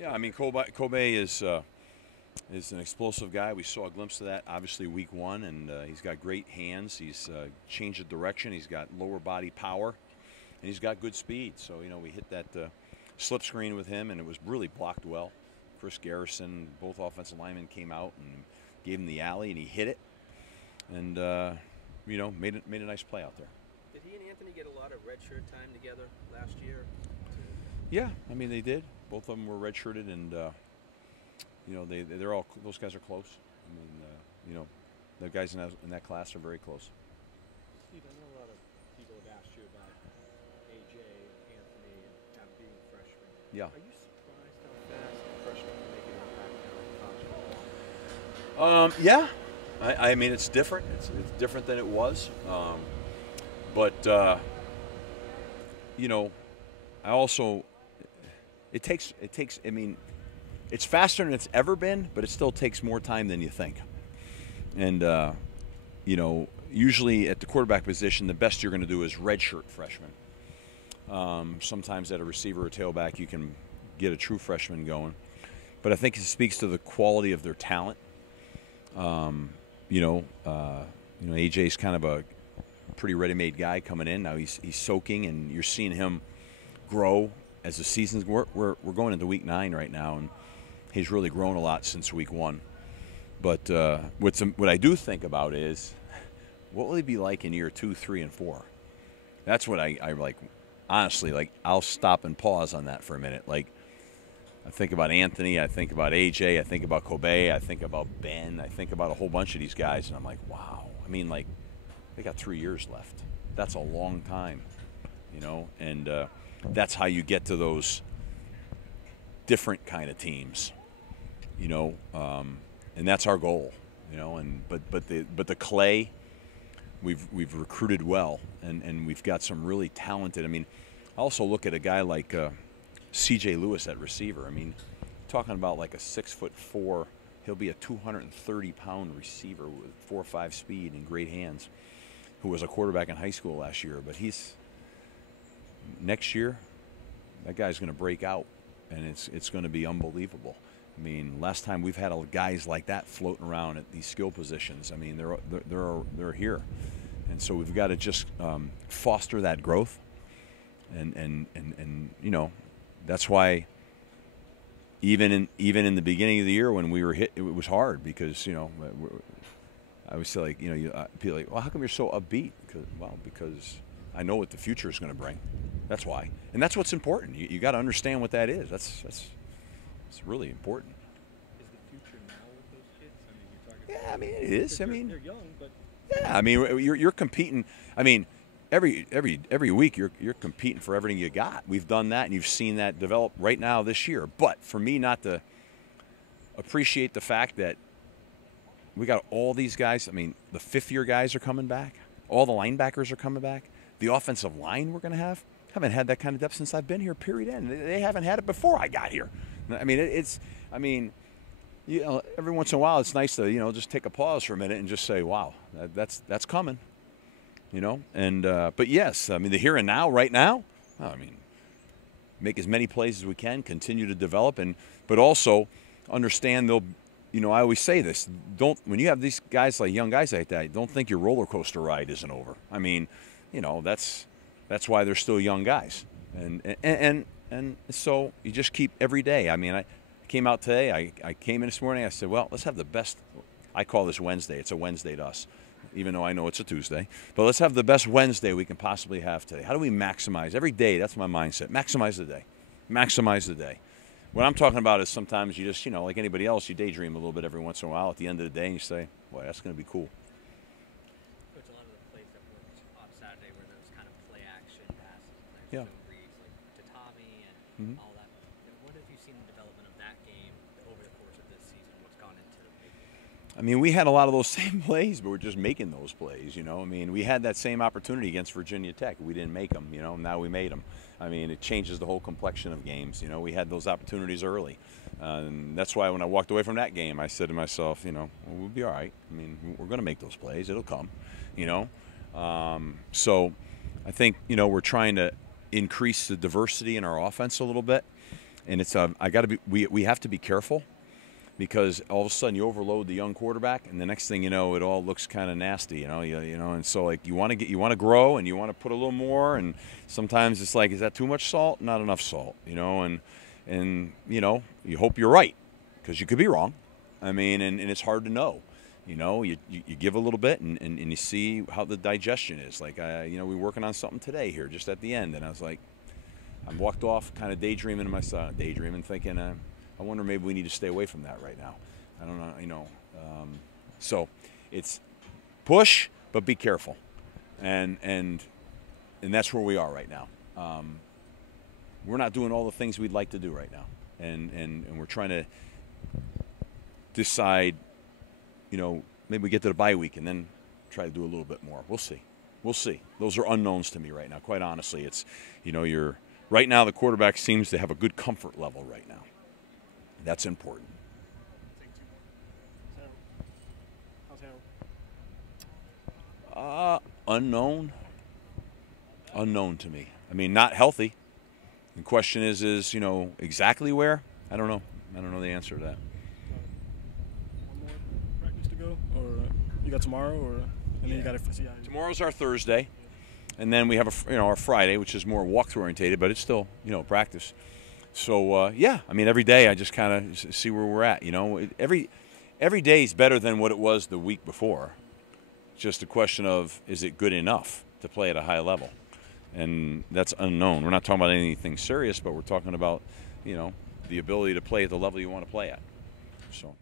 Yeah, I mean, Kobe is an explosive guy. We saw a glimpse of that, obviously, week one, and he's got great hands. He's changed the direction. He's got lower body power, and he's got good speed. So, we hit that slip screen with him, and it was really blocked well. Chris Garrison, both offensive linemen came out and gave him the alley, and he hit it, and made a nice play out there. Did he and Anthony get a lot of redshirt time together last year? Yeah, I mean they did. Both of them were redshirted, and they're all, those guys are close. I mean, the guys in that class are very close. Steve, I know a lot of people have asked you about AJ, Anthony, and them being freshmen. Yeah. Are you surprised how fast freshmen are making an impact now in college football? Yeah, I mean it's different. It's different than it was, but I also it takes. I mean, it's faster than it's ever been, but it still takes more time than you think. And usually at the quarterback position, the best you're going to do is redshirt freshmen. Sometimes at a receiver or tailback, you can get a true freshman going, but I think it speaks to the quality of their talent. AJ's kind of a pretty ready-made guy coming in now. He's soaking, and you're seeing him grow as the season's. We're going into week 9 right now, and he's really grown a lot since week 1. But what I do think about is, what will he be like in year 2, 3, and 4? That's what I like. Honestly, like, I'll stop and pause on that for a minute. Like, I think about Anthony, I think about AJ, I think about Kobe, I think about Ben, I think about a whole bunch of these guys, and I'm like, wow. I mean, like, they got 3 years left. That's a long time, and that's how you get to those different kind of teams, and that's our goal, and but the clay, we've recruited well, and we've got some really talented. I mean, I also look at a guy like C.J. Lewis at receiver. I mean, talking about like a 6'4", he'll be a 230-pound receiver with 4.5 speed and great hands, who was a quarterback in high school last year. But next year, that guy's going to break out, and it's going to be unbelievable. I mean, last time we've had guys like that floating around at these skill positions. I mean, they're here, and so we've got to just foster that growth, and that's why even in the beginning of the year when we were hit, it was hard because I was like, people are like, well, how come you're so upbeat? Because I know what the future is going to bring. That's why, and that's what's important. You got to understand what that is. That's really important. Is the future now with those kids? I mean, you're talking. Yeah, I mean it is. I mean, they're young, but yeah, I mean you're competing. I mean, every week you're competing for everything you got. We've done that, and you've seen that develop right now this year. But for me not to appreciate the fact that we got all these guys. I mean, the 5th-year guys are coming back. All the linebackers are coming back. The offensive line we're going to have. Haven't had that kind of depth since I've been here. Period. End. They haven't had it before I got here. I mean, every once in a while it's nice to just take a pause for a minute and just say, wow, that's coming. And but yes, I mean the here and now, right now. I mean, make as many plays as we can, continue to develop, but also understand they'll. I always say this: when you have these guys like young guys like that, don't think your roller coaster ride isn't over. I mean, that's why they're still young guys, and so you just keep every day. I mean, I came out today. I came in this morning. I said, well, let's have the best. I call this Wednesday. It's a Wednesday to us, even though I know it's a Tuesday. But let's have the best Wednesday we can possibly have today. How do we maximize every day? That's my mindset. Maximize the day. Maximize the day. What I'm talking about is sometimes you just, like anybody else, you daydream a little bit every once in a while at the end of the day, and you say, boy, that's going to be cool. Coach, a lot of the plays that worked on Saturday were those kind of play action passes. Yeah. Reads like to Tommy and all that. What have you seen in the development of that game over the course of this season? What's gone into it? I mean, we had a lot of those same plays, but we're just making those plays, I mean, we had that same opportunity against Virginia Tech. We didn't make them, now we made them. I mean, it changes the whole complexion of games. We had those opportunities early. And that's why when I walked away from that game, I said to myself, well, we'll be all right. I mean, we're going to make those plays. It'll come, So I think, we're trying to increase the diversity in our offense a little bit. and it's I got to be we have to be careful, because all of a sudden you overload the young quarterback, and the next thing you know, it all looks kind of nasty, you know, and so like you want to grow, and you want to put a little more, and sometimes it's like, is that too much salt? Not enough salt, you know, and you know, you hope you're right, because you could be wrong. I mean, and it's hard to know. You know, you give a little bit, and you see how the digestion is. Like, you know, we were working on something today here just at the end, and I was like, I walked off kind of daydreaming to myself, thinking, I wonder, maybe we need to stay away from that right now. I don't know, you know. So it's push, but be careful, and that's where we are right now. We're not doing all the things we'd like to do right now, and we're trying to decide. You know, maybe we get to the bye week and then try to do a little bit more. We'll see. We'll see. Those are unknowns to me right now. Quite honestly, it's, you know, right now the quarterback seems to have a good comfort level right now. That's important. How's Harold? Unknown to me. I mean, not healthy. The question is, you know, exactly where? I don't know. I don't know the answer to that. One more practice to go, or you got tomorrow, or and then you got to see how. Tomorrow's our Thursday, and then we have our Friday, which is more walkthrough orientated, but it's still, you know, practice. So yeah, I mean, every day I just kind of see where we're at. You know, every day is better than what it was the week before. It's just a question of, is it good enough to play at a high level, and that's unknown. We're not talking about anything serious, but we're talking about, you know, the ability to play at the level you want to play at. So.